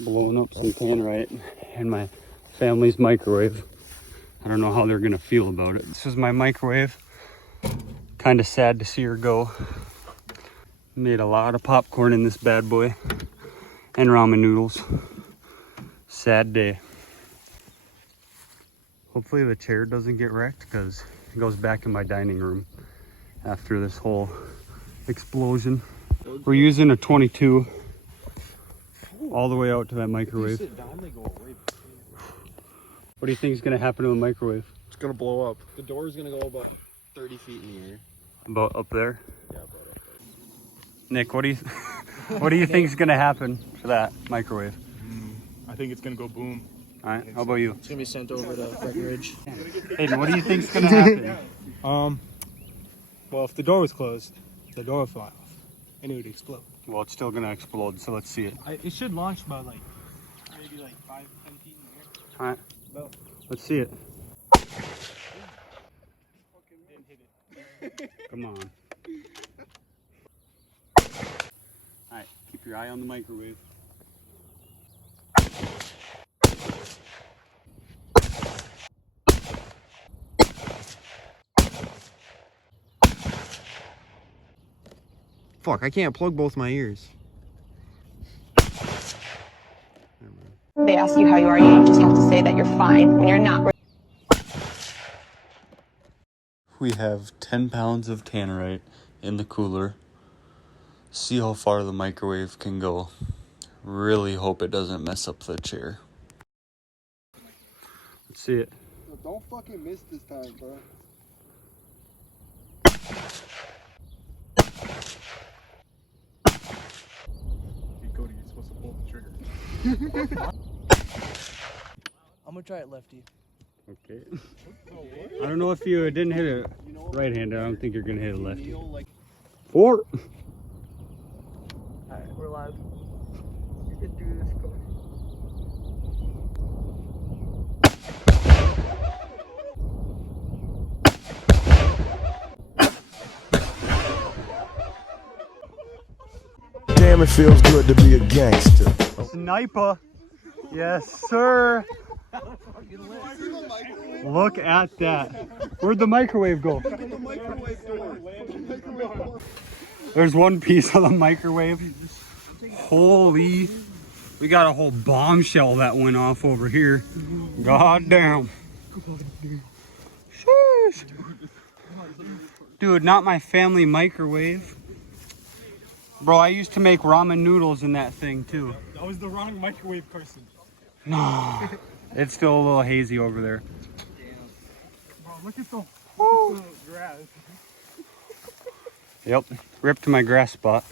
Blowing up some Tannerite in my family's microwave. I don't know how they're gonna feel about it. This is my microwave. Kind of sad to see her go. Made a lot of popcorn in this bad boy and ramen noodles. Sad day. Hopefully the chair doesn't get wrecked because it goes back in my dining room after this whole explosion. We're using a 22 all the way out to that microwave. What do you think is going to happen to the microwave? It's going to blow up. The door is going to go about 30 feet in the air. About up there? Yeah, about up there. Nick, what do you think is going to happen to that microwave? I think it's going to go boom. All right, how about you? It's going to be sent over to Breckenridge. Hayden, what do you think is going to happen? Well, if the door was closed, the door would fly off and it would explode. Well, it's still going to explode, so let's see it. It should launch about maybe 5-10 feet in the air. All right, let's see it. Didn't hit it. Come on. All right, keep your eye on the microwave. Fuck, I can't plug both my ears. They ask you how you are, you just have to say that you're fine when you're not. We have 10 pounds of Tannerite in the cooler. See how far the microwave can go. Really hope it doesn't mess up the chair. Let's see it. Don't fucking miss this time, bro. Cody, you're supposed to pull the trigger. I'm going to try it lefty. Okay. I don't know if you didn't hit it right-handed. I don't think you're going to hit it lefty. 4. Alright, we're live. You can do this, Cody. Damn, it feels good to be a gangster. Sniper. Yes, sir. Look at that. Where'd the microwave go? There's one piece of the microwave. Holy. We got a whole bombshell that went off over here. God damn. Sheesh. Dude, not my family microwave. Bro, I used to make ramen noodles in that thing too. That was the wrong microwave, Carson. No, it's still a little hazy over there. Bro, look at the grass. Yep, ripped my grass spot.